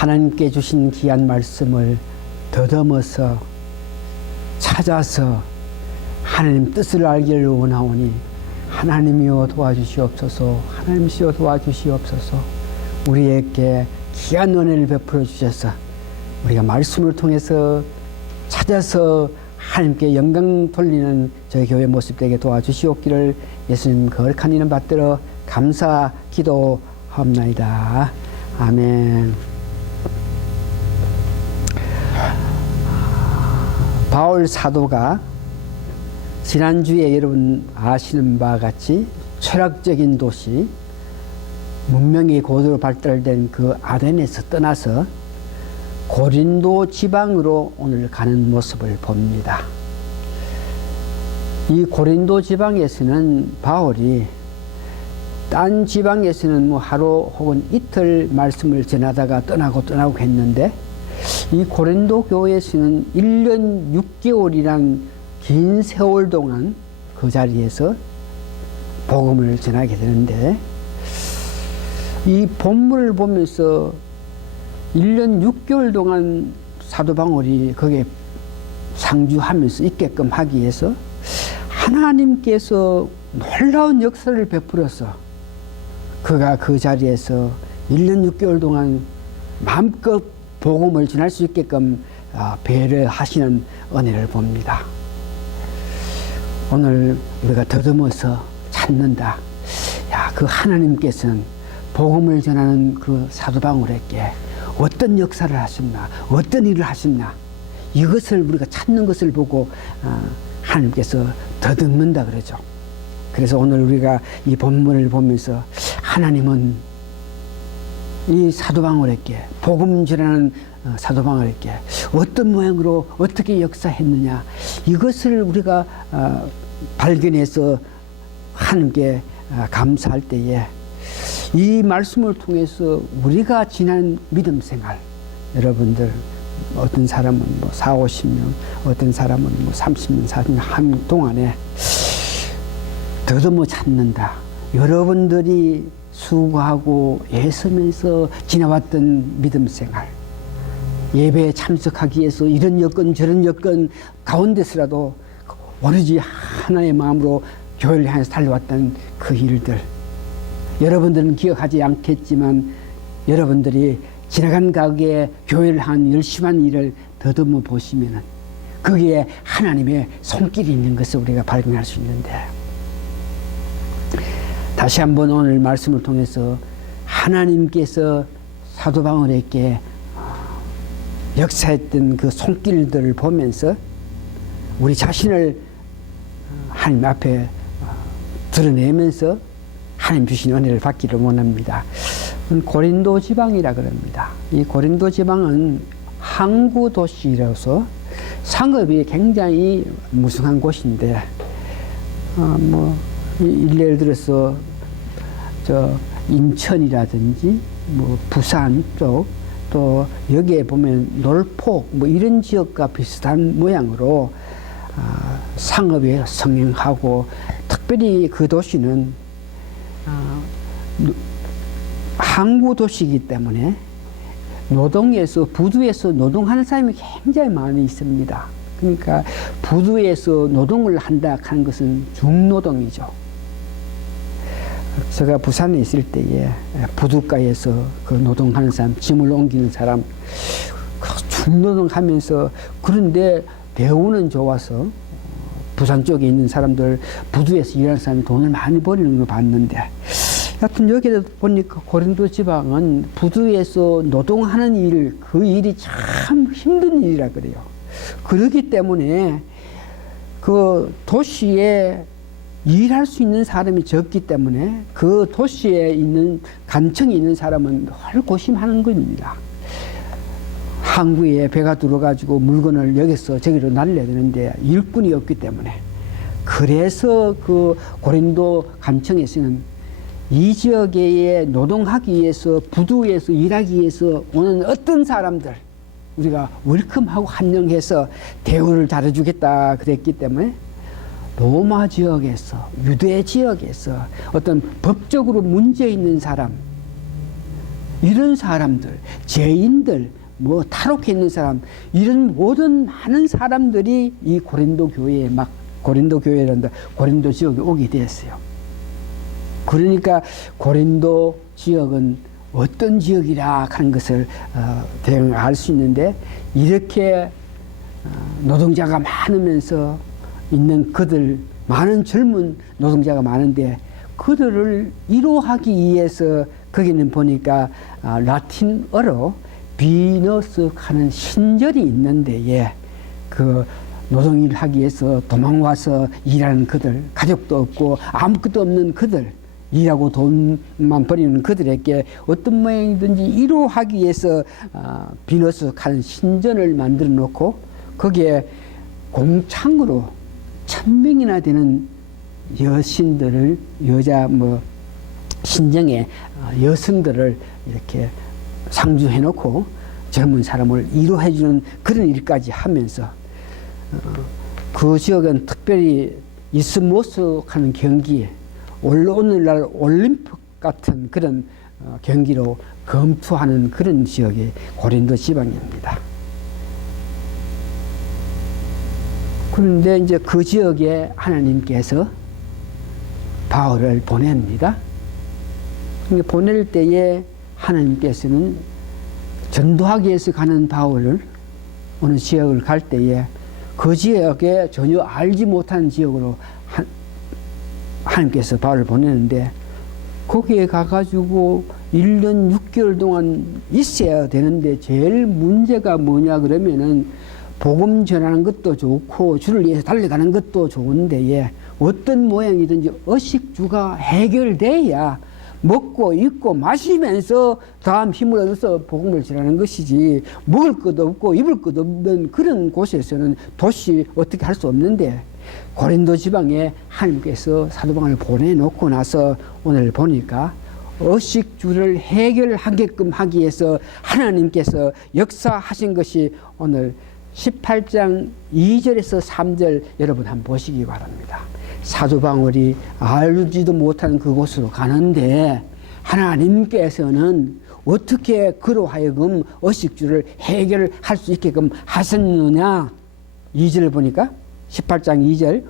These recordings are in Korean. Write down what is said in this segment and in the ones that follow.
하나님께 주신 귀한 말씀을 더듬어서 찾아서 하나님 뜻을 알기를 원하오니 하나님이여 도와주시옵소서. 하나님이여 도와주시옵소서. 우리에게 귀한 은혜를 베풀어 주셔서 우리가 말씀을 통해서 찾아서 하나님께 영광 돌리는 저희 교회 모습 되게 도와주시옵기를 예수님 거룩한 이름 받들어 감사 기도하옵나이다. 아멘. 바울 사도가 지난주에 여러분 아시는 바와 같이 철학적인 도시, 문명이 고도로 발달된 그 아덴에서 떠나서 고린도 지방으로 오늘 가는 모습을 봅니다. 이 고린도 지방에서는 바울이 딴 지방에서는 뭐 하루 혹은 이틀 말씀을 전하다가 떠나고 했는데 이 고린도 교회에서는 1년 6개월이란 긴 세월 동안 그 자리에서 복음을 전하게 되는데 이 본문을 보면서 1년 6개월 동안 사도 바울이 거기에 상주하면서 있게끔 하기 위해서 하나님께서 놀라운 역사를 베풀어서 그가 그 자리에서 1년 6개월 동안 마음껏 복음을 전할 수 있게끔 배려하시는 은혜를 봅니다. 오늘 우리가 더듬어서 찾는다. 야, 그 하나님께서는 복음을 전하는 그 사도 바울에게 어떤 역사를 하셨나, 어떤 일을 하셨나, 이것을 우리가 찾는 것을 보고 하나님께서 더듬는다 그러죠. 그래서 오늘 우리가 이 본문을 보면서 하나님은 이 사도 바울에게, 복음 전하는 사도 바울에게 어떤 모양으로 어떻게 역사했느냐, 이것을 우리가 발견해서 하나님께 감사할 때에 이 말씀을 통해서 우리가 지난 믿음 생활, 여러분들 어떤 사람은 뭐 4, 50년, 어떤 사람은 뭐 30년, 40년 한 동안에 더듬어 찾는다. 여러분들이 수고하고 애쓰면서 지나왔던 믿음 생활, 예배에 참석하기 위해서 이런 여건 저런 여건 가운데서라도 오로지 하나의 마음으로 교회를 향해서 달려왔던 그 일들, 여러분들은 기억하지 않겠지만 여러분들이 지나간 가게에 교회를 한 열심한 일을 더듬어 보시면은 거기에 하나님의 손길이 있는 것을 우리가 발견할 수 있는데, 다시 한번 오늘 말씀을 통해서 하나님께서 사도 바울에게 역사했던 그 손길들을 보면서 우리 자신을 하나님 앞에 드러내면서 하나님 주신 은혜를 받기를 원합니다. 고린도 지방이라 그럽니다. 이 고린도 지방은 항구 도시라서 상업이 굉장히 무성한 곳인데, 예를 들어서 인천이라든지 부산 쪽, 또 여기에 보면 놀포 이런 지역과 비슷한 모양으로 상업이 성행하고, 특별히 그 도시는 항구 도시이기 때문에 노동에서, 부두에서 노동하는 사람이 굉장히 많이 있습니다. 그러니까 부두에서 노동을 한다 하는 것은 중노동이죠. 제가 부산에 있을 때에 부두가에서 그 노동하는 사람, 짐을 옮기는 사람, 중노동하면서, 그런데 대우는 좋아서 부산 쪽에 있는 사람들, 부두에서 일하는 사람이 돈을 많이 버리는 걸 봤는데, 하여튼 여기에 보니까 고린도 지방은 부두에서 노동하는 일, 그 일이 참 힘든 일이라 그래요. 그렇기 때문에 그 도시에 일할 수 있는 사람이 적기 때문에 그 도시에 있는 간청이 있는 사람은 늘 고심하는 겁니다. 항구에 배가 들어가지고 물건을 여기서 저기로 날려야 되는데 일꾼이 없기 때문에, 그래서 그 고린도 간청에서는 이 지역에 노동하기 위해서, 부두에서 일하기 위해서 오는 어떤 사람들 우리가 웰컴하고 환영해서 대우를 잘해주겠다 그랬기 때문에 로마 지역에서, 유대 지역에서 어떤 법적으로 문제 있는 사람, 이런 사람들, 죄인들, 뭐 탈옥해 있는 사람, 이런 모든 많은 사람들이 이 고린도 교회에 고린도 교회란다, 고린도 지역에 오게 되었어요. 그러니까 고린도 지역은 어떤 지역이라 하는 것을 대강 알 수 있는데, 이렇게 노동자가 많으면서 있는 그들, 많은 젊은 노동자가 많은데 그들을 위로하기 위해서 거기는 보니까 라틴어로 비너스 하는 신절이 있는데, 그 노동일 하기 위해서 도망와서 일하는 그들, 가족도 없고 아무것도 없는 그들, 일하고 돈만 버리는 그들에게 어떤 모양이든지 위로하기 위해서 비너스 하는 신전을 만들어 놓고 거기에 공창으로 1000명이나 되는 여신들을, 여자 신정의 여성들을 이렇게 상주해 놓고 젊은 사람을 위로해주는 그런 일까지 하면서, 그 지역은 특별히 이스모스 하는 경기에 오늘날 올림픽 같은 그런 경기로 검투하는 그런 지역이 고린도 지방입니다. 그런데 이제 그 지역에 하나님께서 바울을 보냅니다. 보낼 때에 하나님께서는 전도하기 위해서 가는 바울을 어느 지역을 갈 때에 그 지역에 전혀 알지 못하는 지역으로 하나님께서 바울을 보내는데, 거기에 가가지고 1년 6개월 동안 있어야 되는데, 제일 문제가 뭐냐 그러면은 복음 전하는 것도 좋고 주를 위해서 달려가는 것도 좋은데, 어떤 모양이든지 의식주가 해결돼야 먹고 입고 마시면서 다음 힘을 얻어서 복음을 전하는 것이지, 먹을 것도 없고 입을 것도 없는 그런 곳에서는 도시 어떻게 할 수 없는데, 고린도 지방에 하나님께서 사도 바울을 보내놓고 나서 오늘 보니까 의식주를 해결하게끔 하기 위해서 하나님께서 역사하신 것이 오늘 18장 2절에서 3절 여러분 한번 보시기 바랍니다. 사도 바울이 알지도 못하는 그곳으로 가는데 하나님께서는 어떻게 그로 하여금 의식주를 해결할 수 있게끔 하셨느냐. 2절을 보니까 18장 2절,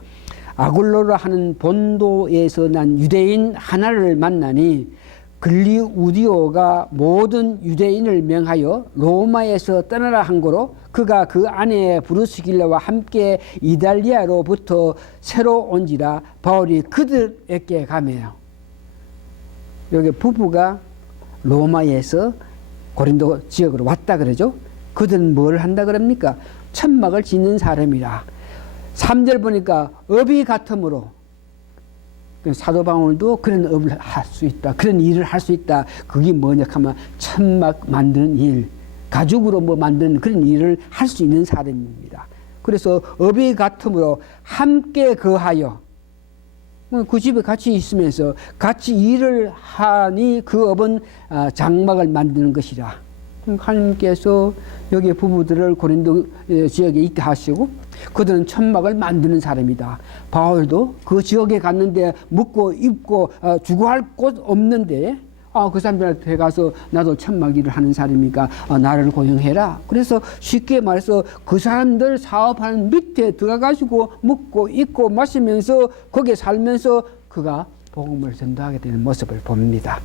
아굴로라 하는 본도에서 난 유대인 하나를 만나니 글리우디오가 모든 유대인을 명하여 로마에서 떠나라 한 거로 그가 그 아내 브루스길라와 함께 이달리아로부터 새로 온지라 바울이 그들에게 가매요. 여기 부부가 로마에서 고린도 지역으로 왔다 그러죠. 그들은 뭘 한다 그럽니까? 천막을 짓는 사람이라. 3절 보니까 업이 같으므로, 사도 바울도 그런 업을 할 수 있다, 그런 일을 할 수 있다. 그게 뭐냐 하면 천막 만드는 일, 가죽으로 만드는 그런 일을 할 수 있는 사람입니다. 그래서 업이 같으므로 함께 거하여, 그 집에 같이 있으면서 같이 일을 하니 그 업은 장막을 만드는 것이라. 하나님께서 여기 부부들을 고린도 지역에 있게 하시고 그들은 천막을 만드는 사람이다. 바울도 그 지역에 갔는데 먹고 입고 주거할 곳 없는데 그 사람들한테 가서 나도 천막 일을 하는 사람이니까 나를 고용해라. 그래서 쉽게 말해서 그 사람들 사업하는 밑에 들어가가지고 먹고 입고 마시면서 거기에 살면서 그가 복음을 전도하게 되는 모습을 봅니다.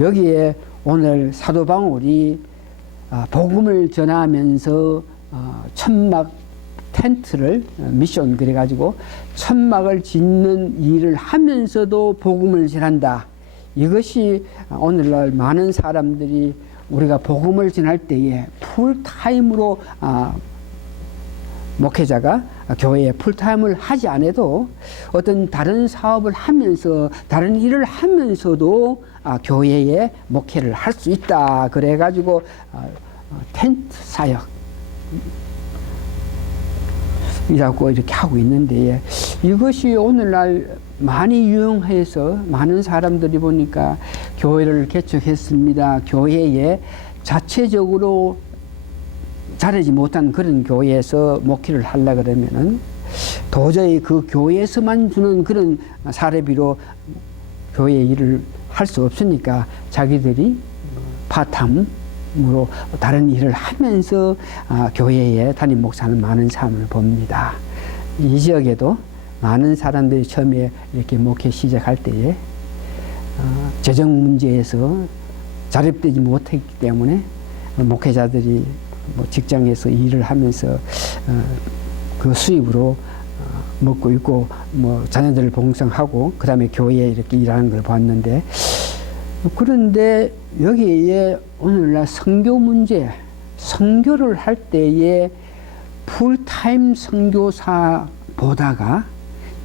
여기에 오늘 사도 바울이 복음을 전하면서 천막 텐트를 미션 그래가지고 천막을 짓는 일을 하면서도 복음을 전한다. 이것이 오늘날 많은 사람들이 우리가 복음을 전할 때에 풀타임으로 목회자가 교회에 풀타임을 하지 않아도 어떤 다른 사업을 하면서 다른 일을 하면서도 교회에 목회를 할 수 있다. 그래가지고 텐트 사역 이라고 이렇게 하고 있는데, 이것이 오늘날 많이 유용해서 많은 사람들이 보니까 교회를 개척했습니다. 교회에 자체적으로 자라지 못한 그런 교회에서 목회를 하려고 그러면은 도저히 그 교회에서만 주는 그런 사례비로 교회 일을 할 수 없으니까 자기들이 파탐으로 다른 일을 하면서 교회에 담임 목사는 많은 사람을 봅니다. 이 지역에도 많은 사람들이 처음에 이렇게 목회 시작할 때에 재정 문제에서 자립되지 못했기 때문에 목회자들이 뭐 직장에서 일을 하면서 그 수입으로 먹고 있고 뭐 자녀들을 봉성하고 그 다음에 교회에 이렇게 일하는 걸 봤는데, 그런데 여기에 오늘날 선교 문제, 선교를 할 때에 풀타임 선교사 보다가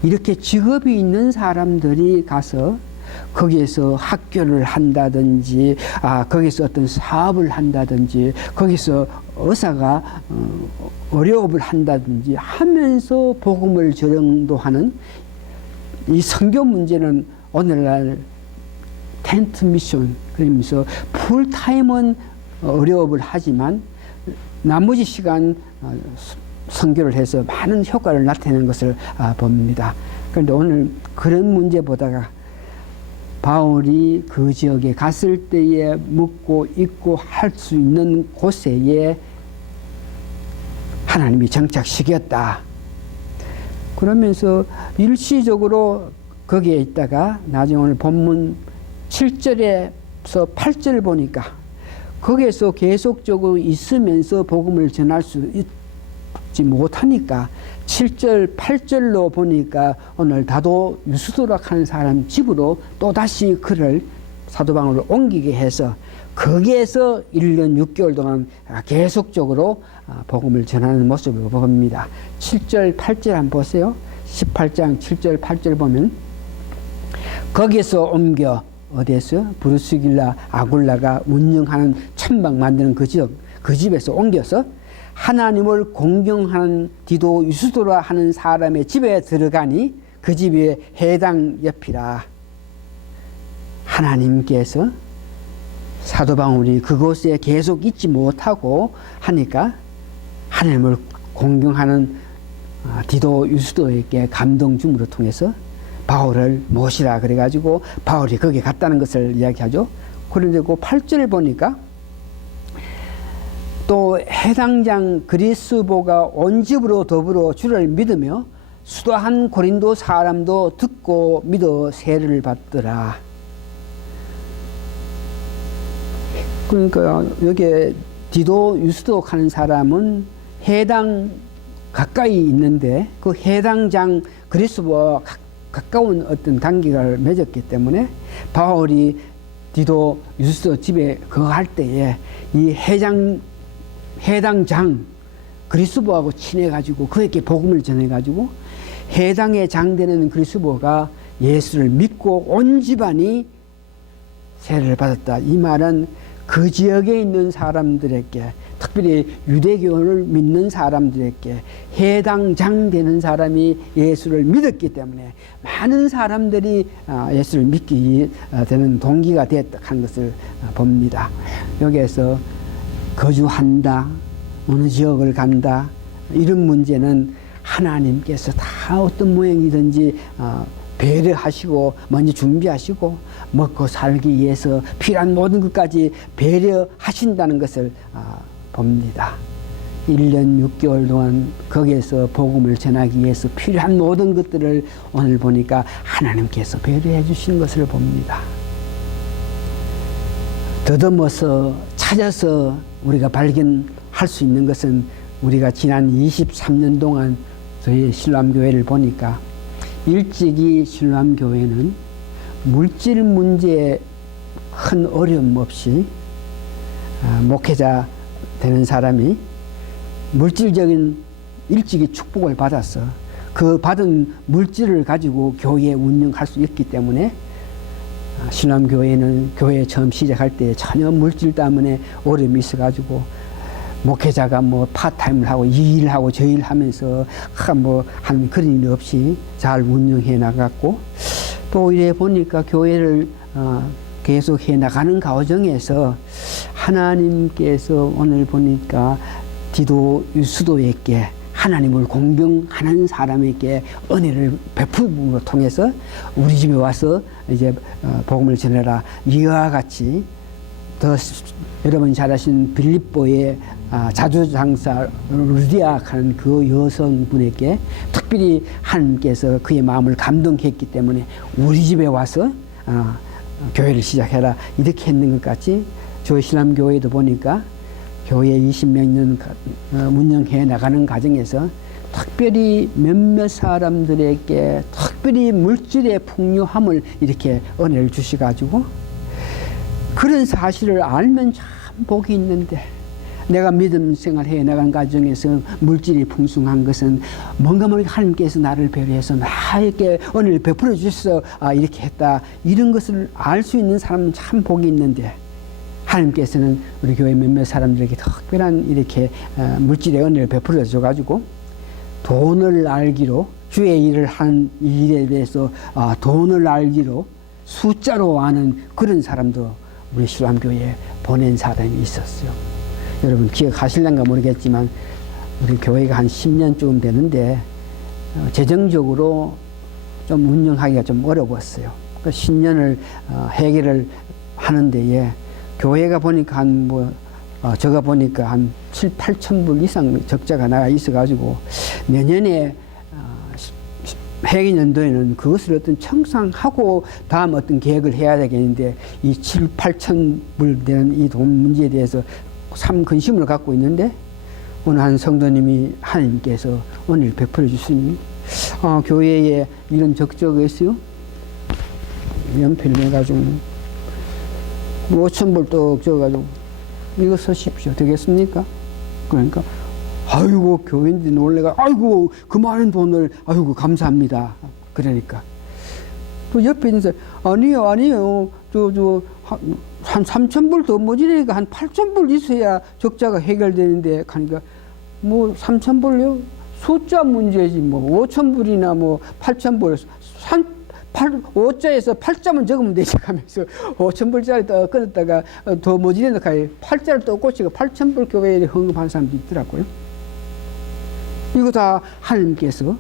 이렇게 직업이 있는 사람들이 가서 거기에서 학교를 한다든지, 거기서 어떤 사업을 한다든지, 거기서 의사가 의료업을 한다든지 하면서 복음을 전도하는 이 선교 문제는 오늘날 텐트 미션, 그러면서 풀타임은 의료업을 하지만 나머지 시간 선교를 해서 많은 효과를 나타내는 것을 봅니다. 그런데 오늘 그런 문제보다가 바울이 그 지역에 갔을 때에 먹고 입고 할 수 있는 곳에 하나님이 정착시켰다. 그러면서 일시적으로 거기에 있다가 나중에 오늘 본문 7절에서 8절 보니까 거기에서 계속적으로 있으면서 복음을 전할 수 있지 못하니까 7절, 8절로 보니까 오늘 다도 유수도라 하는 사람 집으로 또다시 그를 사도방으로 옮기게 해서 거기에서 1년 6개월 동안 계속적으로 복음을 전하는 모습을 봅니다. 7절, 8절 한번 보세요. 18장 7절, 8절 보면 거기에서 옮겨 어디에서요? 브루스길라 아굴라가 운영하는 천막 만드는 그 지역, 그 집에서 옮겨서 하나님을 공경하는 디도 유수도라 하는 사람의 집에 들어가니 그 집이 해당 옆이라. 하나님께서 사도 바울이 그곳에 계속 있지 못하고 하니까 하나님을 공경하는 디도 유수도에게 감동 줌으로 통해서 바울을 모시라 그래가지고 바울이 거기에 갔다는 것을 이야기하죠. 그런데 그 8절을 보니까 또 해당장 그리스보가 온 집으로 더불어 주를 믿으며 수도한 고린도 사람도 듣고 믿어 세례를 받더라. 그러니까 여기에 디도 유스도 하는 사람은 해당 가까이 있는데 그 해당장 그리스보와 가까운 어떤 단계를 맺었기 때문에 바울이 디도 유스도 집에 거할 때에 이 해당장 그리스보하고 친해가지고 그에게 복음을 전해가지고 해당의 장되는 그리스보가 예수를 믿고 온 집안이 세례를 받았다. 이 말은 그 지역에 있는 사람들에게, 특별히 유대교를 믿는 사람들에게 해당장 되는 사람이 예수를 믿었기 때문에 많은 사람들이 예수를 믿게 되는 동기가 되었다 하는 것을 봅니다. 여기에서 거주한다, 어느 지역을 간다, 이런 문제는 하나님께서 다 어떤 모양이든지 배려하시고 먼저 준비하시고 먹고 살기 위해서 필요한 모든 것까지 배려하신다는 것을 봅니다. 1년 6개월 동안 거기에서 복음을 전하기 위해서 필요한 모든 것들을 오늘 보니까 하나님께서 배려해 주시는 것을 봅니다. 더듬어서 찾아서 우리가 발견할 수 있는 것은 우리가 지난 23년 동안 저희 신람교회를 보니까 일찍이 신람교회는 물질 문제에 큰 어려움 없이 목회자 되는 사람이 물질적인 일찍이 축복을 받아서 그 받은 물질을 가지고 교회 운영할 수 있기 때문에 신람교회는 교회 처음 시작할 때 전혀 물질 때문에 어려움이 있어가지고 목회자가 뭐 파타임을 하고 이 일을 하고 저 일을 하면서 한 그런 일 없이 잘 운영해 나갔고, 또 이래 보니까 교회를 계속 해 나가는 과정에서 하나님께서 오늘 보니까 디도 유수도에게 하나님을 공경하는 사람에게 은혜를 베풀음으로 통해서 우리 집에 와서 이제 복음을 전해라, 이와 같이 더 여러분 잘 아시는 빌립보의 자주장사 루디아하는 그 여성분에게 특별히 하나님께서 그의 마음을 감동했기 때문에 우리 집에 와서 교회를 시작해라 이렇게 했는 것 같이 저희 신람교회도 보니까 교회 20몇 년 운영해 나가는 과정에서 특별히 몇몇 사람들에게 특별히 물질의 풍요함을 이렇게 은혜를 주셔가지고 그런 사실을 알면 참 복이 있는데 내가 믿음 생활해 나간 과정에서 물질이 풍성한 것은 뭔가 모르게 하나님께서 나를 배려해서 나에게 은혜를 베풀어 주셔서 이렇게 했다 이런 것을 알 수 있는 사람은 참 복이 있는데 하나님께서는 우리 교회 몇몇 사람들에게 특별한 이렇게 물질의 은혜를 베풀어 줘가지고 돈을 알기로 주의 일을 한 일에 대해서 돈을 알기로 숫자로 아는 그런 사람도 우리 신람교회에 보낸 사람이 있었어요. 여러분 기억하실런가 모르겠지만 우리 교회가 한 10년쯤 되는데 재정적으로 좀 운영하기가 좀 어려웠어요. 그 10년을 해결을 하는 데에 교회가 보니까 제가 보니까 한 7, 8천 불 이상 적자가 나가 있어가지고 내년에 해기년도에는 그것을 어떤 청산하고 다음 어떤 계획을 해야 되겠는데 이 7, 8천 불 되는 이 돈 문제에 대해서 참 근심을 갖고 있는데 어느 한 성도님이 하나님께서 은혜를 베풀어 주시니 교회에 이런 적자가 있어요. 연필을 해가지고 5천 불 떡 적어가지고 이거 쓰십시오. 되겠습니까? 그러니까 아이고 교인들이 놀래가 아이고 그 많은 돈을 아이고 감사합니다. 그러니까 또 옆에 있는 사람 아니요 한 3천 불 더 모자라니까 한 8천 불 있어야 적자가 해결되는데 하니까 뭐 3천 불요? 숫자 문제지 뭐 5천 불이나 뭐 8천 불 5자에서 8자만 적으면 되지 하면서 5천 불짜리 또 끊었다가 더 모자라니까 8자를 또 꽂히고 8천 불 교회에 헌금하는 사람도 있더라고요. 이거 다 하나님께서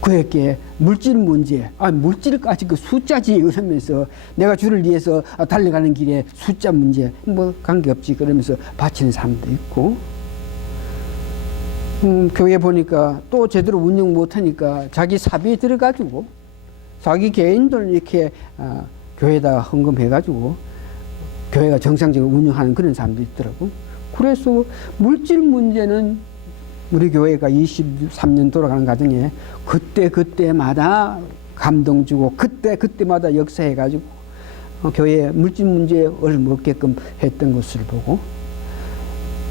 그에게 물질 문제, 물질까지 그 숫자지 이러면서 내가 주를 위해서 달려가는 길에 숫자 문제 뭐 관계없지 그러면서 바치는 사람도 있고 교회 보니까 또 제대로 운영 못하니까 자기 사비에 들어가지고 자기 개인들 이렇게 교회에다 헌금해가지고 교회가 정상적으로 운영하는 그런 사람도 있더라고. 그래서 물질 문제는 우리 교회가 23년 돌아가는 과정에 그때마다 감동 주고 그때마다 역사해가지고 교회 물질 문제에 어려움 없게끔 했던 것을 보고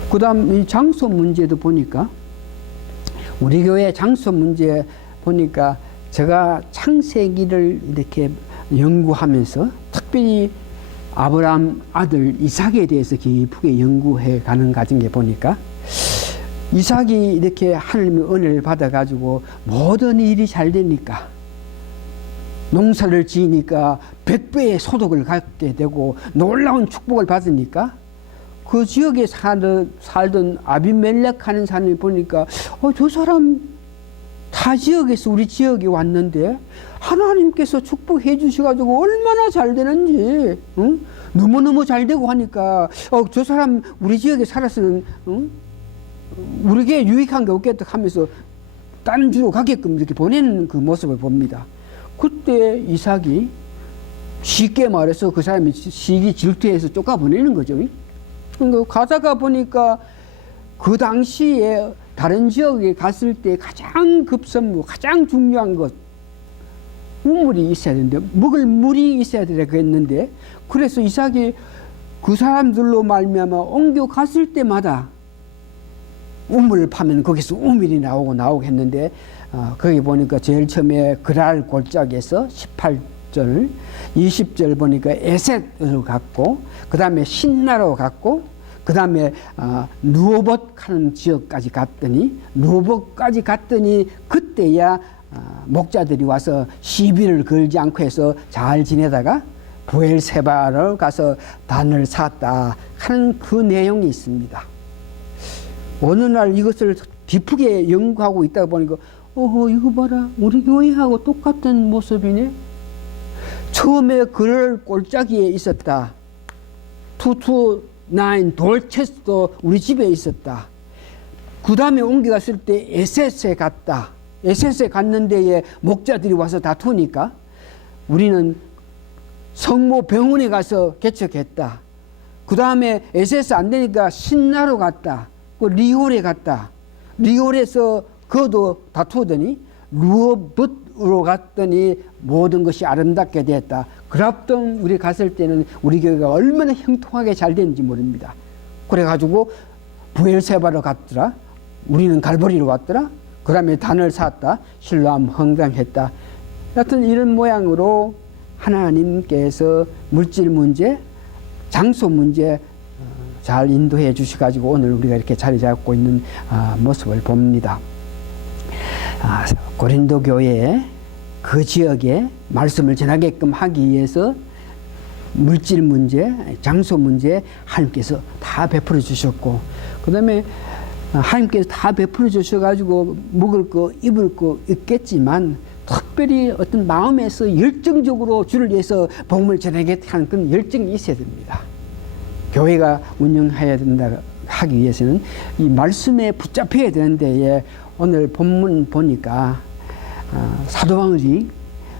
그 다음 이 장소 문제도 보니까 우리 교회 장소 문제 보니까 제가 창세기를 이렇게 연구하면서 특별히 아브라함 아들 이삭에 대해서 깊게 연구해 가는 과정에 보니까 이삭이 이렇게 하나님의 은혜를 받아가지고 모든 일이 잘 되니까 농사를 지으니까 100배의 소득을 갖게 되고 놀라운 축복을 받으니까 그 지역에 살던 아비멜렉 하는 사람을 보니까 저 사람 타 지역에서 우리 지역에 왔는데 하나님께서 축복해 주셔가지고 얼마나 잘 되는지 너무너무 잘 되고 하니까 저 사람 우리 지역에 살았으면 우리에게 유익한 게 없겠다 하면서 다른 주로 가게끔 이렇게 보내는 그 모습을 봅니다. 그때 이삭이 쉽게 말해서 그 사람이 시기 질투해서 쫓아보내는 거죠. 그러니까 가다가 보니까 그 당시에 다른 지역에 갔을 때 가장 급선무, 가장 중요한 것 우물이 있어야 되는데 먹을 물이 있어야 되겠는데 그래서 이삭이 그 사람들로 말미암아 옮겨 갔을 때마다 우물을 파면 거기서 우밀이 나오고 했는데 거기 보니까 제일 처음에 그랄 골짜기에서 18절 20절 보니까 에셋으로 갔고 그 다음에 신나로 갔고 그 다음에 누오봇 하는 지역까지 갔더니 누오봇까지 갔더니 그때야 목자들이 와서 시비를 걸지 않고 해서 잘 지내다가 부엘세바로 가서 단을 샀다 하는 그 내용이 있습니다. 어느 날 이것을 깊게 연구하고 있다 보니까 이거 봐라 우리 교회하고 똑같은 모습이네. 처음에 그럴 골짜기에 있었다. 229 돌체스도 우리 집에 있었다. 그 다음에 옮겨갔을 때 에셋에 갔다. 에셋에 갔는데에 목자들이 와서 다투니까 우리는 성모 병원에 가서 개척했다. 그 다음에 에셋 안 되니까 신나로 갔다. 그 리홀에 갔다. 리홀에서 그도 다투더니 루어붓으로 갔더니 모든 것이 아름답게 됐다. 그랍동 우리 갔을 때는 우리 교회가 얼마나 형통하게 잘 됐는지 모릅니다. 그래가지고 부엘세바로 갔더라. 우리는 갈보리로 갔더라. 그 다음에 단을 샀다. 실로암 흥당했다. 여하튼 이런 모양으로 하나님께서 물질 문제, 장소 문제 잘 인도해 주셔가지고 오늘 우리가 이렇게 자리 잡고 있는 모습을 봅니다. 고린도 교회에 그 지역에 말씀을 전하게끔 하기 위해서 물질 문제, 장소 문제 하나님께서 다 베풀어 주셨고, 그 다음에 하나님께서 다 베풀어 주셔가지고 먹을 거 입을 거 있겠지만 특별히 어떤 마음에서 열정적으로 주를 위해서 복음을 전하겠다 하는 그런 열정이 있어야 됩니다. 교회가 운영해야 된다 하기 위해서는 이 말씀에 붙잡혀야 되는데, 오늘 본문 보니까 사도 바울이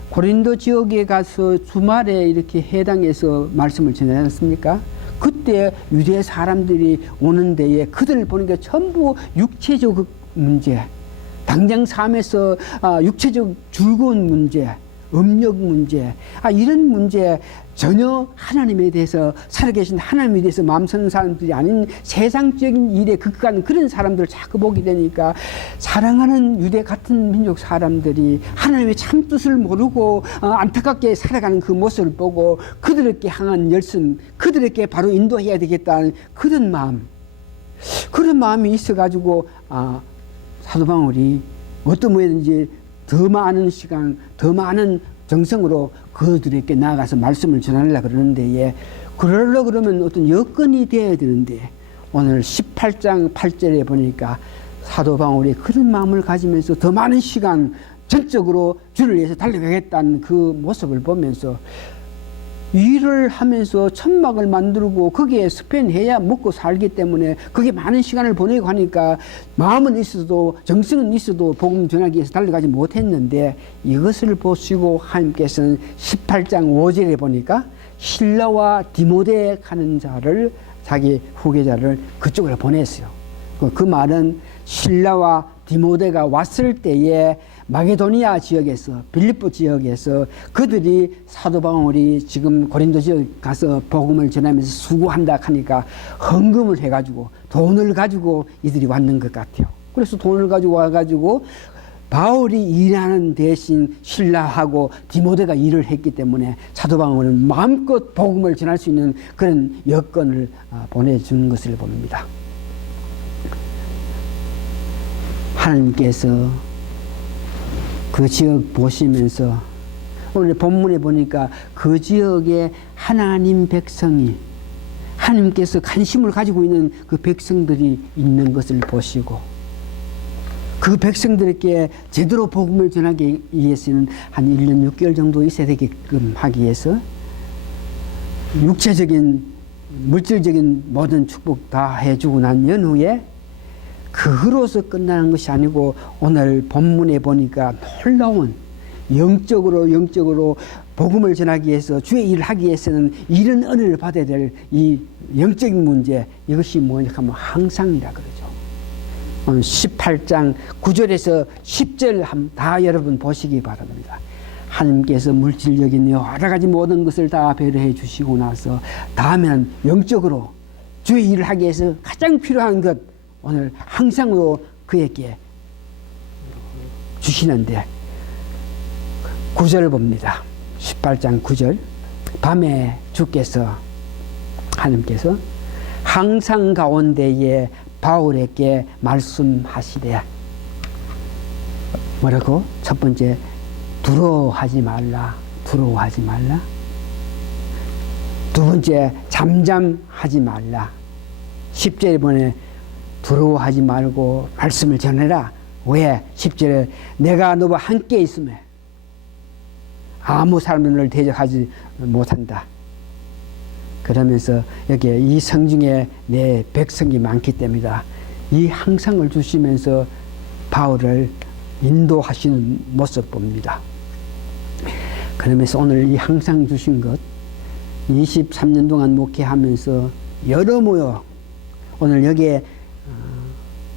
고린도 지역에 가서 주말에 이렇게 해당해서 말씀을 전하지 않습니까? 그때 유대 사람들이 오는 데에 그들을 보니까 전부 육체적 문제, 당장 삶에서 육체적 즐거운 문제, 음력 문제, 이런 문제 전혀 하나님에 대해서 살아계신 하나님에 대해서 마음 쓰는 사람들이 아닌 세상적인 일에 급급한 그런 사람들을 자꾸 보게 되니까 사랑하는 유대 같은 민족 사람들이 하나님의 참 뜻을 모르고 안타깝게 살아가는 그 모습을 보고 그들에게 향한 열심, 그들에게 바로 인도해야 되겠다는 그런 마음이 있어가지고 사도 바울이 어떤 뭐든지 더 많은 시간, 더 많은 정성으로 그들에게 나아가서 말씀을 전하려고 그러는데, 그러려고 그러면 어떤 여건이 되어야 되는데, 오늘 18장 8절에 보니까 사도 바울이 그런 마음을 가지면서 더 많은 시간 전적으로 주를 위해서 달려가겠다는 그 모습을 보면서 일을 하면서 천막을 만들고 거기에 스펜해야 먹고 살기 때문에 거기에 많은 시간을 보내고 하니까 마음은 있어도 정성은 있어도 복음 전하기 위해서 달려가지 못했는데, 이것을 보시고 하나님께서는 18장 5절에 보니까 실라와 디모데 가는 자를, 자기 후계자를 그쪽으로 보냈어요. 그 말은 실라와 디모데가 왔을 때에 마게도니아 지역에서, 빌립보 지역에서 그들이 사도 바울이 지금 고린도 지역 가서 복음을 전하면서 수고한다 하니까 헌금을 해가지고 돈을 가지고 이들이 왔는 것 같아요. 그래서 돈을 가지고 와가지고 바울이 일하는 대신 실라하고 디모데가 일을 했기 때문에 사도 바울은 마음껏 복음을 전할 수 있는 그런 여건을 보내준 것을 봅니다. 하나님께서 그 지역 보시면서 오늘 본문에 보니까 그 지역에 하나님 백성이, 하나님께서 관심을 가지고 있는 그 백성들이 있는 것을 보시고, 그 백성들에게 제대로 복음을 전하기 위해서는 한 1년 6개월 정도 있어야 되게끔 하기 위해서 육체적인, 물질적인 모든 축복 다 해주고 난 연후에 그로서 끝나는 것이 아니고 오늘 본문에 보니까 놀라운 영적으로 복음을 전하기 위해서 주의 일을 하기 위해서는 이런 은혜를 받아야 될 이 영적인 문제, 이것이 뭐냐 하면 항상이라 그러죠. 18장 9절에서 10절 다 여러분 보시기 바랍니다. 하나님께서 물질적인 여러 가지 모든 것을 다 배려해 주시고 나서 다음에는 영적으로 주의 일을 하기 위해서 가장 필요한 것, 오늘 항상으로 그에게 주시는데 9절 봅니다. 18장 9절. 밤에 주께서, 하나님께서 항상 가운데에 바울에게 말씀하시되, 뭐라고? 첫 번째, 두려워하지 말라. 두 번째, 잠잠하지 말라. 10절에 보내 두려워하지 말고 말씀을 전해라. 왜? 10절에 내가 너와 함께 있음에 아무 사람은 너를 대적하지 못한다. 그러면서 여기에 이 성중에 내 백성이 많기 때문이다. 이 항상을 주시면서 바울을 인도하시는 모습 봅니다. 그러면서 오늘 이 항상 주신 것 23년 동안 목회하면서 여러모로 오늘 여기에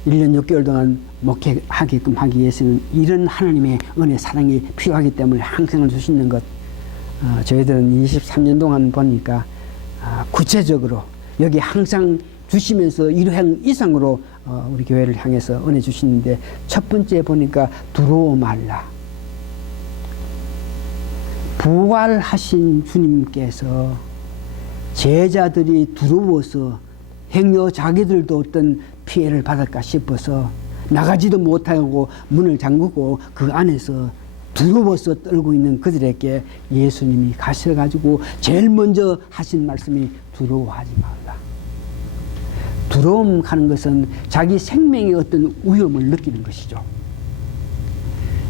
1년 6개월 동안 목회하게끔 하기 위해서는 이런 하나님의 은혜 사랑이 필요하기 때문에 항상을 주시는 것 저희들은 23년 동안 보니까 구체적으로 여기 항상 주시면서 일행 이상으로 우리 교회를 향해서 은혜 주시는데 첫 번째 보니까 두려워 말라. 부활하신 주님께서 제자들이 두려워서 행여 자기들도 어떤 피해를 받을까 싶어서 나가지도 못하고 문을 잠그고 그 안에서 두려워서 떨고 있는 그들에게 예수님이 가셔가지고 제일 먼저 하신 말씀이 두려워하지 말라. 두려움 하는 것은 자기 생명의 어떤 위험을 느끼는 것이죠.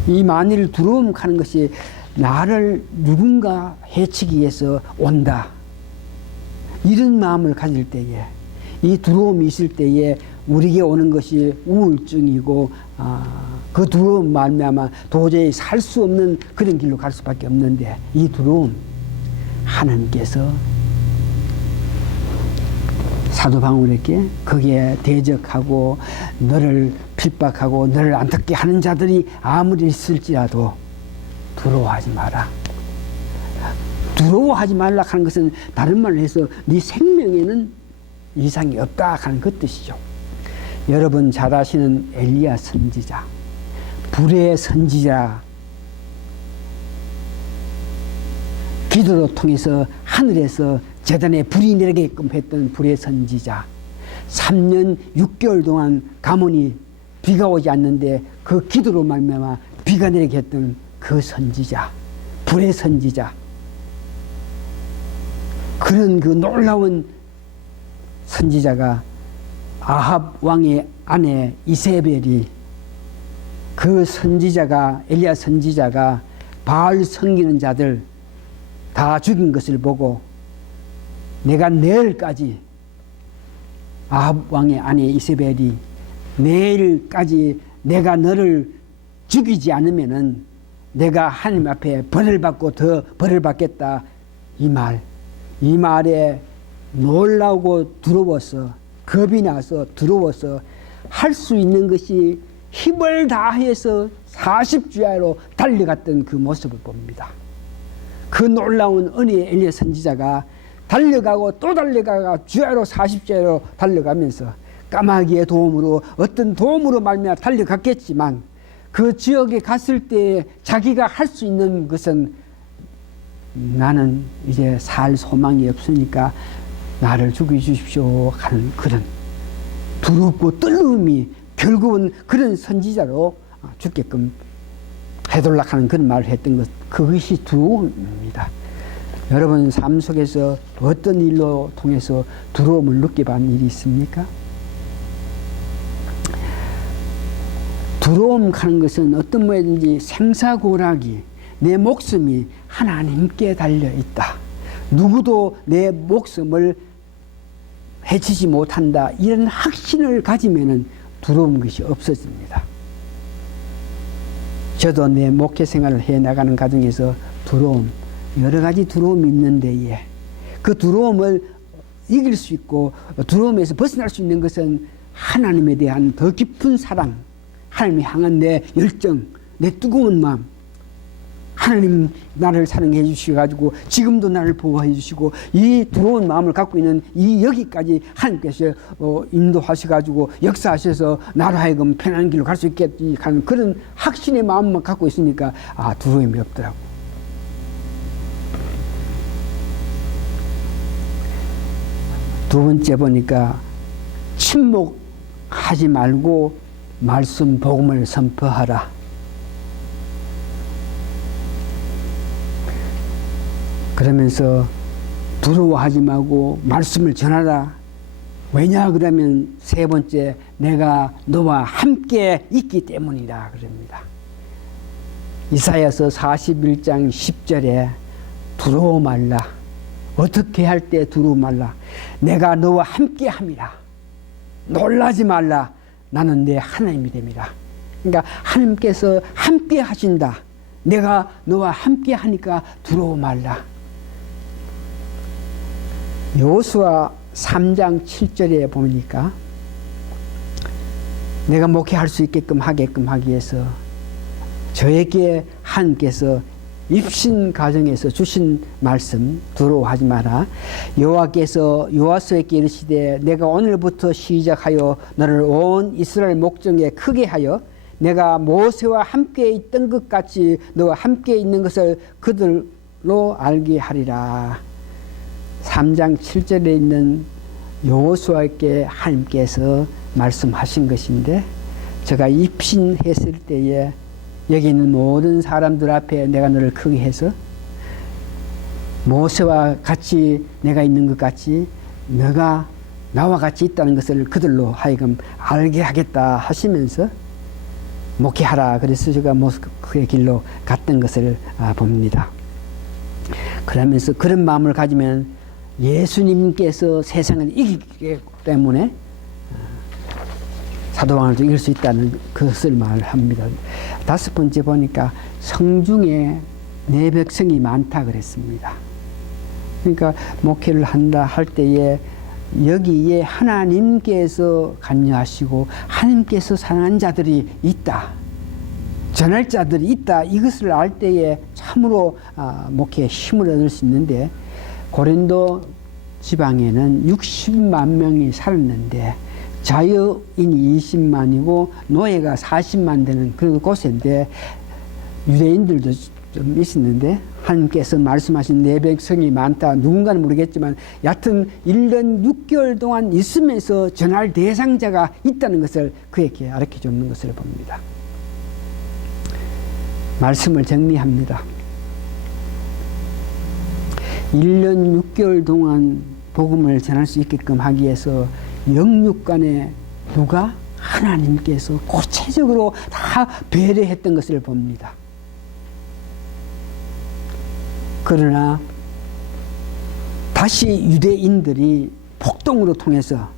이 만일 두려움 하는 것이 나를 누군가 해치기 위해서 온다. 이런 마음을 가질 때에 이 두려움이 있을 때에 우리에게 오는 것이 우울증이고 그 두려움 말미암아 도저히 살 수 없는 그런 길로 갈 수밖에 없는데 이 두려움 하나님께서 사도 바울에게 거기에 대적하고 너를 핍박하고 너를 안타깝게 하는 자들이 아무리 있을지라도 두려워하지 마라. 두려워하지 말라 하는 것은 다른 말로 해서 네 생명에는 이상이 없다 하는 그 뜻이죠. 여러분 잘 아시는 엘리야 선지자, 불의 선지자, 기도로 통해서 하늘에서 제단에 불이 내리게끔 했던 불의 선지자, 3년 6개월 동안 가뭄이 비가 오지 않는데 그 기도로 말미암아 비가 내리게 했던 그 선지자, 불의 선지자, 그런 그 놀라운 선지자가 아합 왕의 아내 이세벨이 그 선지자가 엘리야 선지자가 바알 섬기는 자들 다 죽인 것을 보고 내가 내일까지 아합 왕의 아내 이세벨이 내일까지 내가 너를 죽이지 않으면은 내가 하나님 앞에 벌을 받고 더 벌을 받겠다. 이 말에 놀라고 두려워서 겁이 나서 두려워서 할 수 있는 것이 힘을 다해서 40주야로 달려갔던 그 모습을 봅니다. 그 놀라운 은혜의 엘리야 선지자가 달려가고 또 달려가가 주야로 40주야로 달려가면서 까마귀의 도움으로 어떤 도움으로 말미암아 달려갔겠지만 그 지역에 갔을 때 자기가 할 수 있는 것은 나는 이제 살 소망이 없으니까 나를 죽여주십시오 하는 그런 두렵고 떨림이 결국은 그런 선지자로 죽게끔 해달라 하는 그런 말을 했던 것, 그것이 두려움입니다. 여러분 삶 속에서 어떤 일로 통해서 두려움을 느껴본 일이 있습니까? 두려움 하는 것은 어떤 모양인지 생사고락이 내 목숨이 하나님께 달려있다. 누구도 내 목숨을 해치지 못한다. 이런 확신을 가지면은 두려운 것이 없어집니다. 저도 내 목회 생활을 해나가는 과정에서 두려움, 여러 가지 두려움이 있는데 그 두려움을 이길 수 있고 두려움에서 벗어날 수 있는 것은 하나님에 대한 더 깊은 사랑, 하나님을 향한 내 열정, 내 뜨거운 마음, 하나님 나를 사랑해 주셔가지고 지금도 나를 보호해 주시고 이 두려운 마음을 갖고 있는 이 여기까지 하나님께서 인도하셔가지고 역사하셔서 나로 하여금 편안한 길로 갈 수 있겠지 하는 그런 확신의 마음만 갖고 있으니까 두려움이 없더라고. 두 번째 보니까 침묵하지 말고 말씀 복음을 선포하라. 그러면서 두려워하지 말고 말씀을 전하라. 왜냐 그러면 세 번째 내가 너와 함께 있기 때문이다 그럽니다. 이사야서 41장 10절에 두려워 말라. 어떻게 할 때 두려워 말라. 내가 너와 함께 함이라. 놀라지 말라. 나는 내 하나님이 됨이라. 그러니까 하나님께서 함께 하신다. 내가 너와 함께 하니까 두려워 말라. 여호수아 3장 7절에 보니까 내가 목회할 수 있게끔 하게끔 하기 위해서 저에게 하나님께서 입신 가정에서 주신 말씀 두려워하지 마라. 여호와께서 여호수아에게 이르시되 내가 오늘부터 시작하여 너를 온 이스라엘 목정에 크게 하여 내가 모세와 함께 있던 것 같이 너와 함께 있는 것을 그들로 알게 하리라. 3장 7절에 있는 여호수아에게 하나님께서 말씀하신 것인데, 제가 입신했을 때에 여기 있는 모든 사람들 앞에 내가 너를 크게 해서 모세와 같이 내가 있는 것 같이 너가 나와 같이 있다는 것을 그들로 하여금 알게 하겠다 하시면서 목회하라. 그래서 제가 그의 길로 갔던 것을 봅니다. 그러면서 그런 마음을 가지면 예수님께서 세상을 이기기 때문에 사도 바울도 이길 수 있다는 것을 말합니다. 5번째 보니까 성중에 내 백성이 많다 그랬습니다. 그러니까 목회를 한다 할 때에 여기에 하나님께서 관여하시고 하나님께서 사랑하는 자들이 있다, 전할 자들이 있다, 이것을 알 때에 참으로 목회에 힘을 얻을 수 있는데, 고린도 지방에는 60만 명이 살았는데 자유인이 20만이고 노예가 40만 되는 그런 곳인데, 유대인들도 좀 있었는데 하나님께서 말씀하신 내 백성이 많다, 누군가는 모르겠지만 여하튼 1년 6개월 동안 있으면서 전할 대상자가 있다는 것을 그에게 가르쳐 주는 것을 봅니다. 말씀을 정리합니다. 1년 6개월 동안 복음을 전할 수 있게끔 하기 위해서 영육간에 누가? 하나님께서 구체적으로 다 배려했던 것을 봅니다. 그러나 다시 유대인들이 폭동으로 통해서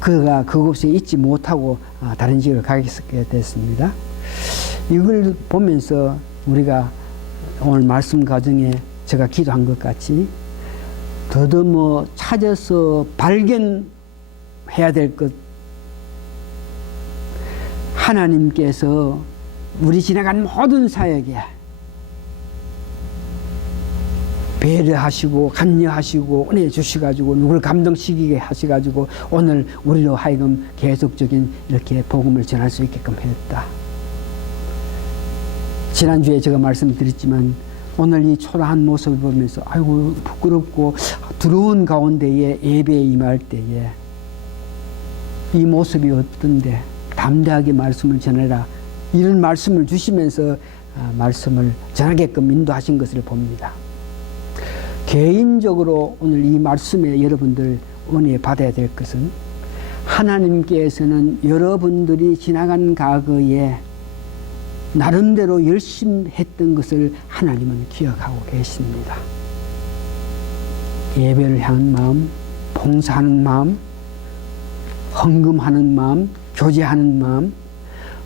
그가 그곳에 있지 못하고 다른 지역을 가게 됐습니다. 이걸 보면서 우리가 오늘 말씀 과정에 제가 기도한 것 같이 더듬어 찾아서 발견해야 될 것, 하나님께서 우리 지나간 모든 사역에 배려하시고 관여하시고 은혜 주시가지고 누구를 감동시키게 하시가지고 오늘 우리로 하여금 계속적인 이렇게 복음을 전할 수 있게끔 했다. 지난주에 제가 말씀드렸지만 오늘 이 초라한 모습을 보면서 아이고 부끄럽고 두려운 가운데에 예배에 임할 때에 이 모습이 어떤데 담대하게 말씀을 전해라, 이런 말씀을 주시면서 말씀을 전하게끔 인도하신 것을 봅니다. 개인적으로 오늘 이 말씀에 여러분들 은혜 받아야 될 것은, 하나님께서는 여러분들이 지나간 과거에 나름대로 열심히 했던 것을 하나님은 기억하고 계십니다. 예배를 향한 마음, 봉사하는 마음, 헌금하는 마음, 교제하는 마음,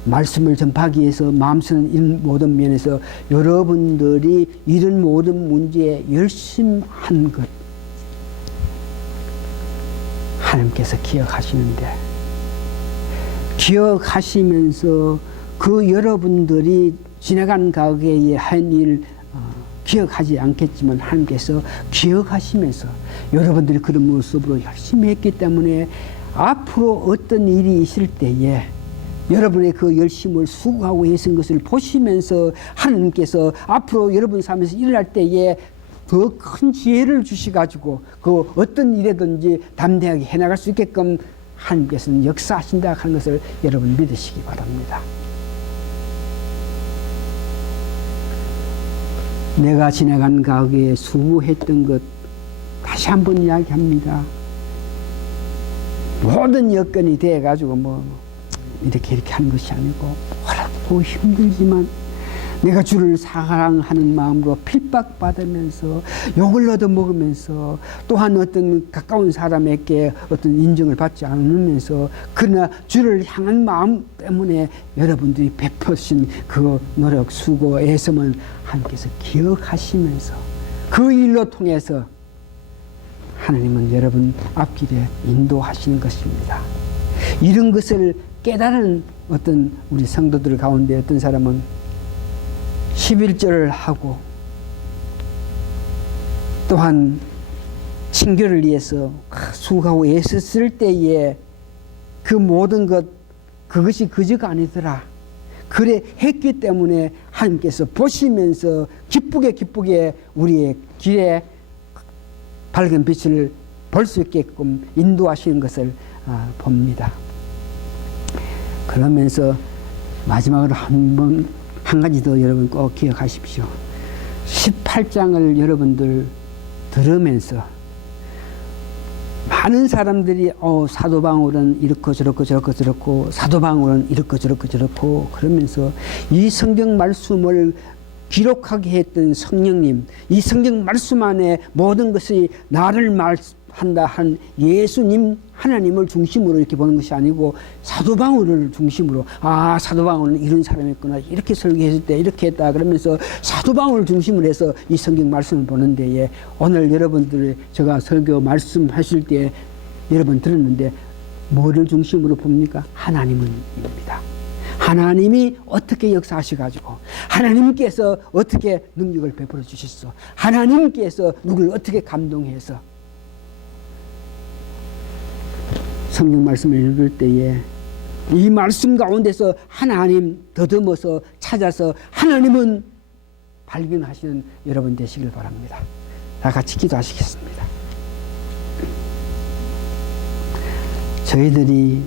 말씀을 전파하기 위해서 마음 쓰는 이런 모든 면에서 여러분들이 이런 모든 문제에 열심히 한 것 하나님께서 기억하시는데, 기억하시면서 그 여러분들이 지나간 과거에 한 일 기억하지 않겠지만 하나님께서 기억하시면서 여러분들이 그런 모습으로 열심히 했기 때문에 앞으로 어떤 일이 있을 때에 여러분의 그 열심을 수고하고 애쓴 것을 보시면서 하나님께서 앞으로 여러분 삶에서 일어날 때에 더 큰 지혜를 주시가지고 그 어떤 일이든지 담대하게 해나갈 수 있게끔 하나님께서는 역사하신다 하는 것을 여러분 믿으시기 바랍니다. 내가 지나간 과거에 수고했던 것 다시 한번 이야기합니다. 모든 여건이 돼가지고 이렇게 하는 것이 아니고 어렵고 힘들지만 내가 주를 사랑하는 마음으로 핍박받으면서 욕을 얻어먹으면서 또한 어떤 가까운 사람에게 어떤 인정을 받지 않으면서 그러나 주를 향한 마음 때문에 여러분들이 베푸신 그 노력, 수고, 애씀을 하나님께서 기억하시면서 그 일로 통해서 하나님은 여러분 앞길에 인도하시는 것입니다. 이런 것을 깨달은 어떤 우리 성도들 가운데 어떤 사람은 11절을 하고 또한 친교를 위해서 수고하고 애썼을 때에 그 모든 그것이 그저가 아니더라. 그래 했기 때문에 하나님께서 보시면서 기쁘게 우리의 길에 밝은 빛을 볼 수 있게끔 인도하시는 것을 봅니다. 그러면서 마지막으로 한 가지 더 여러분 꼭 기억하십시오. 18장을 여러분들 들으면서 많은 사람들이 사도 바울은 이렇고 저렇고 사도 바울은 이렇고 저렇고 그러면서 이 성경 말씀을 기록하게 했던 성령님, 이 성경 말씀 안에 모든 것이 나를 말한다 한 예수님 하나님을 중심으로 이렇게 보는 것이 아니고 사도 바울을 중심으로 사도 바울은 이런 사람이었구나, 이렇게 설교했을 때 이렇게 했다 그러면서 사도 바울을 중심으로 해서 이 성경 말씀을 보는 데에 오늘 여러분들 제가 설교 말씀하실 때 여러분 들었는데 뭐를 중심으로 봅니까? 하나님입니다. 하나님이 어떻게 역사하셔가지고 하나님께서 어떻게 능력을 베풀어 주셨어, 하나님께서 누구를 어떻게 감동해서 성경 말씀을 읽을 때에 이 말씀 가운데서 하나님 더듬어서 찾아서 하나님은 발견하시는 여러분 되시길 바랍니다. 다 같이 기도하시겠습니다. 저희들이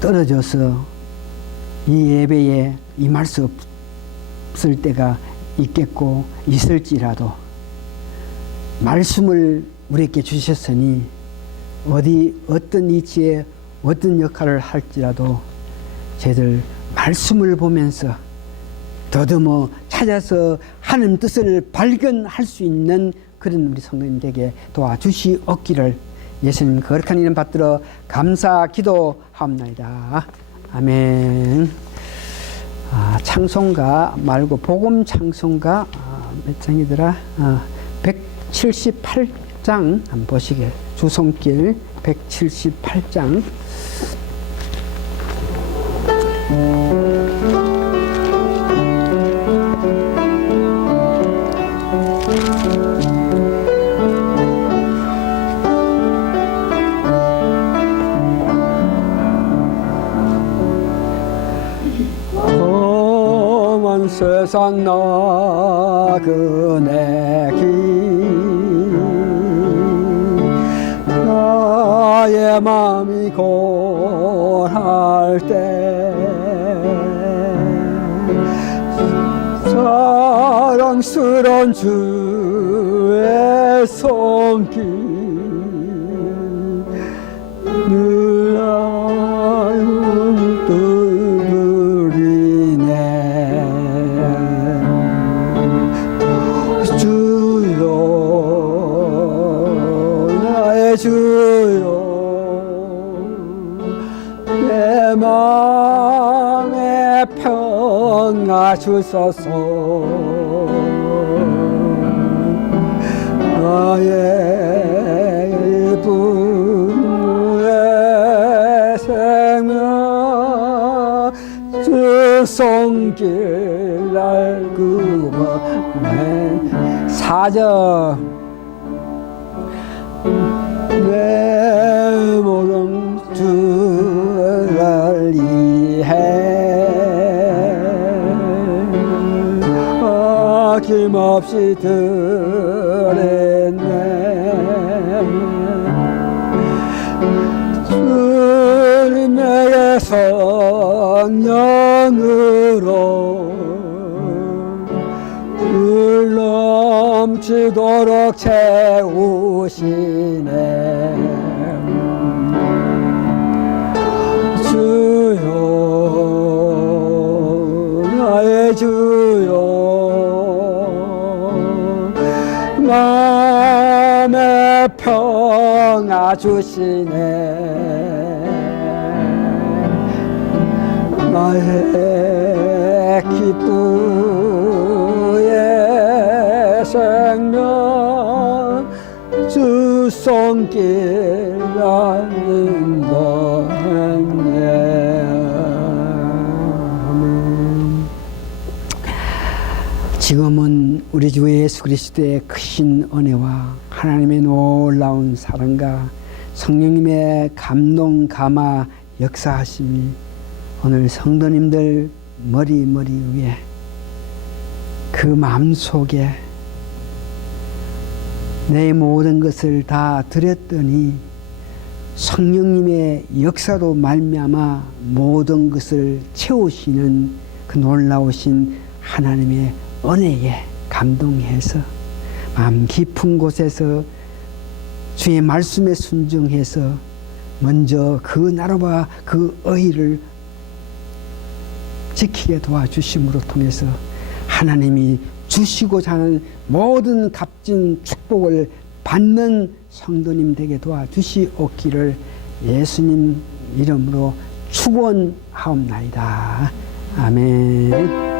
떨어져서 이 예배에 임할 수 없을 때가 있겠고 있을지라도 말씀을 우리에게 주셨으니 어떤 위치에 어떤 역할을 할지라도 저희들 말씀을 보면서 더듬어 찾아서 하나님 뜻을 발견할 수 있는 그런 우리 성도님들에게 도와주시옵기를 예수님 거룩한 이름 받들어 감사 기도하옵나이다. 아멘. 찬송가 말고 복음 찬송가 몇 장이더라? 178장 한번 보시게. 주송길 178장. 세상 나그네 길 나의 마음이 고할 때 사랑스러운 주의 손길 늘 주여 내 마음에 평화 주소서 나의 분의 생명 주 손길 알고만 사정 내 모든 주를 위해 아낌없이 드렸네 주님 내게 성령으로 늘 넘치도록 채우시네 주여 나의 주여 도와주시네. 나의 기쁘의 생명 주 손길 닿는다 했네. 아멘. 지금은 우리 주 예수 그리스도의 크신 은혜와 하나님의 놀라운 사랑과 성령님의 감동 감화 역사하심이 오늘 성도님들 머리 위에 그 마음속에 내 모든 것을 다 드렸더니 성령님의 역사로 말미암아 모든 것을 채우시는 그 놀라우신 하나님의 은혜에 감동해서 마음 깊은 곳에서 주의 말씀에 순종해서 먼저 그 나라와 그 의를 지키게 도와주심으로 통해서 하나님이 주시고자 하는 모든 값진 축복을 받는 성도님 되게 도와주시옵기를 예수님 이름으로 축원하옵나이다. 아멘.